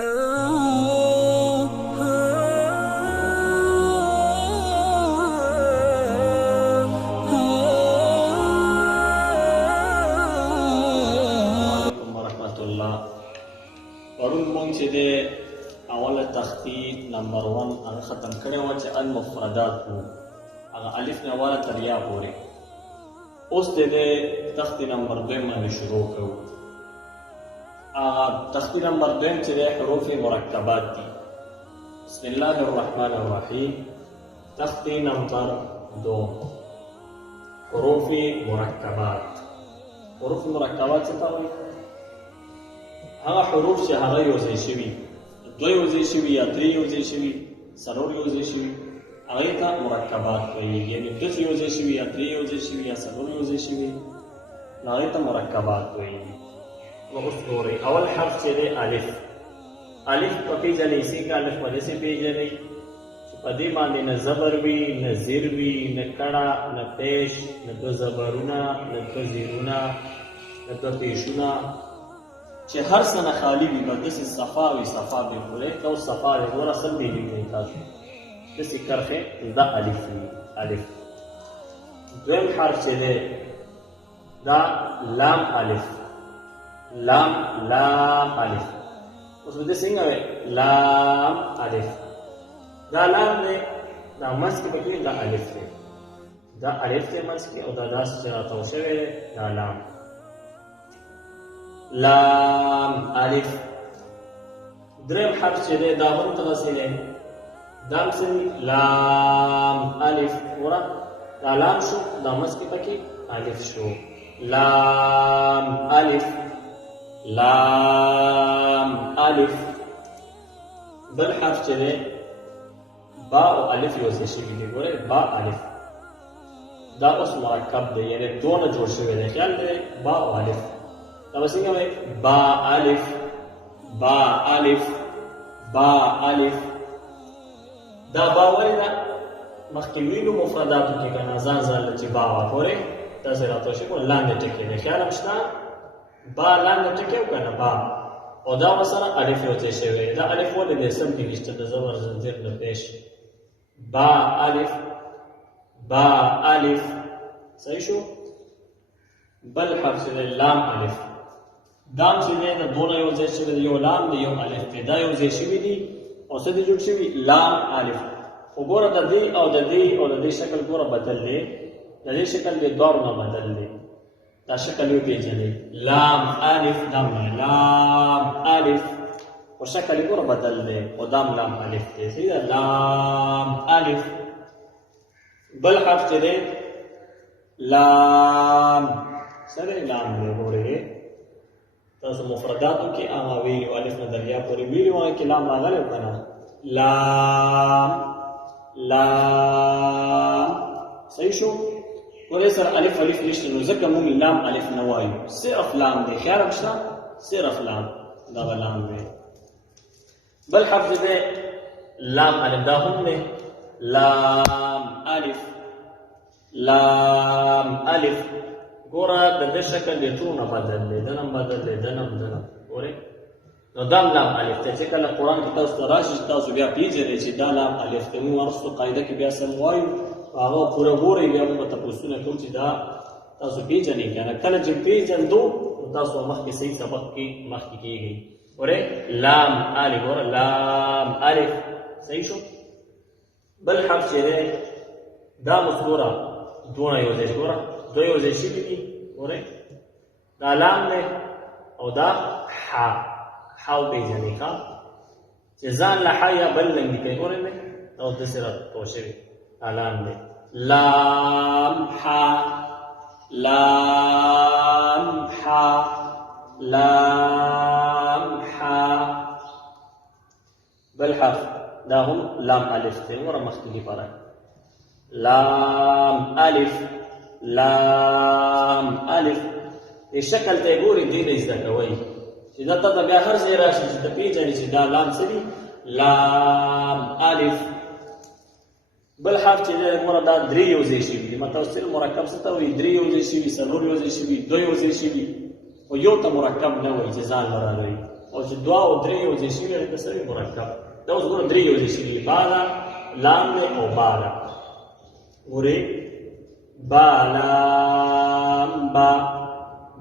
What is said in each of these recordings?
پرون مونږ چې د اوله تختی نمبر 1 هغه ختم کړی و چې المفردات وو هغه الف نه والا تر یا پورې. اوس د تختی نمبر 2 باندې شروع کوو. تختی نمبر 2 چې د حروف مرکبات دي. بسم الله الرحمن الرحیم. تختی نمبر 2 حروف مرکبات. حروف مرکبات څه ته وایي؟ هغه حروف چې هغه یوځای شوي، دوه یوځای شوي یا درې یوځای شوي، څلور یوځای شوي، هغې ته مرکبات وایي. یعنې دوه یوځای شوي یا درې یوځای شوي یا څلور یوځای شوي، هغې ته مرکبات وایي. نو اوس ګورئ، اول حرف چې دی الف. الف په پېژنئ، څنګه الف په داسې پېژنئ چې په دې باندې نه زبر وي، نه زیر وي، نه کړه، نه پیش، نه دوه زبرونه، نه دوه زیرونه، نه دوه پیشونه، چې هر څه نه خالي وي، به داسې صفا وي. صفا به ګورئ، ته اوس صفا دی، ګوره اصل دی لیکئ تاسو داسې کرښې، دا الف وي. الف. دویم حرف چې دی دا لام الف. لام الف. اوس به دې څنګه وایي؟ لام الف. دا لام دی، دا منځ کې پکې دا الف دی. دا الف دی منځ کې، او دا داسې چې راتاو شوی دی دا لام. لام الف. دریم حرف چې دی دا هم دغسې دی، دا هم څه دی؟ لام الف. ګوره دا لام شو، دا منځ کې پکې الف شو. لام الف. لام الف. بل حرف چې دی با او الف یوځای شوي دي. ګورئ با الف. دا اوس مرکب دی، یعنې دونه جوړ شوی دی. خیال دی با او الف. دا به څنګه وایي؟ با الف. با الف. با الف. دا با ولې ده؟ مخکې ویلو مفرداتو کې که نه ځان ځانله چې با وه. ګورئ داسې راته شي، ګوره لاندې ټکي دی. خیال هم شته؟ با لاندې ټکی و که نه با، او دا ورسره الف یوځای شوی. دا الف ولې دی؟ سم کې نشته، د زبر زنځیر نه پیش. با الف. با الف. صحیح شو؟ بل حرف چې دی لام الف. دام چې دی د دونه یوځای شوي دی، یو لام دی یو الف دی. دا یوځای شوي دي او څه دي جوړ شوي؟ لام الف. خو ګوره د دې او د دې او د دې شکل ګوره بدل دی. د دې شکل د دواړو نه بدل دی. دا شکل یو پېژنئ. لام الف. دام لام الف، خو شکل یې ګوره بدل دی، خو دام لام الف دی. صحیح ده؟ لام الف. بل حرف چې دی لام. څه دی؟ لام دی. ګورئ تاسو مفرداتو کې هغه ویلي و، الف نه تر یا پورې ویلي وایي کې لام راغلی و که نه؟ لام. لام. صحیح شو؟ ګورئ سره الف الف نشته، نو ځکه موږ لام الف نه وایو، صرف لام دی. خیال هم شته؟ صرف لام. دغه لام دی. بل حرف چې دی لام الف. دا هم دی لام الف. لام الف. ګوره د دې شکل د ټولو بدل دی، دنم بدل دی، دنم. ګورئ نو دا لام الف دی. چې کله قرآن کې تاسو ته راشي، تاسو بیا پېژنئ چې دا لام الف دی. موږ وروستو قاعده کې بیا سم وایو، هغه پوره ګورئ، بیا موږ تپوسونه کوو چې دا تاسو پېژنئ که نه. کله چې پېژندو نو تاسو مخکې صحیح سبق کې مخکې کېږئ. ګورئ لام الف. ګوره لام الف. صحیح شو؟ بل حرف چې دی دا اوس ګوره دونه یوځای شي. ګوره دوه یوځای شوي دي. ګورئ دا لام دی او دا حا. حا وپېژنئ ښه چې ځان له حا یا بل رنګ لیکئ. ګورئ دی دا اوس داسې راپو شوي. دا لام دی. لام حا. لام حا. لام حا. بل حرف دا هم لام الف دی. ګوره مخکې لپاره لام الف. لام الف. دې شکل ته یې ګورئ، دې نه زده کوئ چې دا ته بیا هر ځای راشي چې ته پېژنې چې دا لام څه دي؟ لام الف. بل حرف چې دی ګوره دا درې یوځای شوي دي. متوسل مرکب څه ته وایي؟ درې یوځای شوي، څلور یوځای شوي، دوه یوځای شوي، خو یو ته مرکب نه وایي چې ځان له راغلي. او چې دوه او درې یو ځای شوي هلته څه وي مرکب. دا اوس ګوره درې یو ځای شوي با ده لام دی او با ده. ګورې با لام با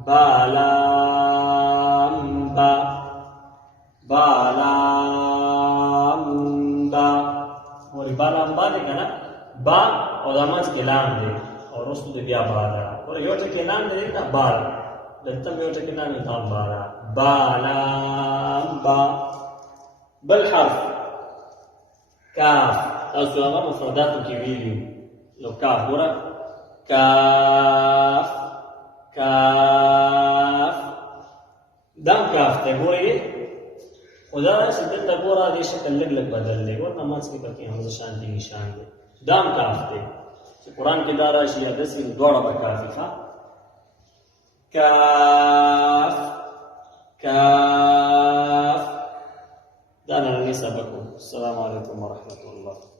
با لام با با لام با. ګورې با لام با دی که نه با او دا منځ کې لام دی او وروسته د بیا با ده. ګوره یو ټکي لام دی دلته با ده دلته هم یو ټکي لام دی دلته هم با ده. با لام با. بل حرف کاف. تاسو هغه مفرداتو کې ویلي یو کاف ګوره کاف کاف دا هم کاف دی ګورې خو دا چې دلته ګوره دې شکل لږ لږ بدل دی ګوره نماز کې پکې حمزه شانتي نشان دی دا هم کاف دی چې قرآن کې دا راشي یا داسې دواړه به کاف وي کاف کاف. دا نننی سبق و. السلام علیکم ورحمة الله.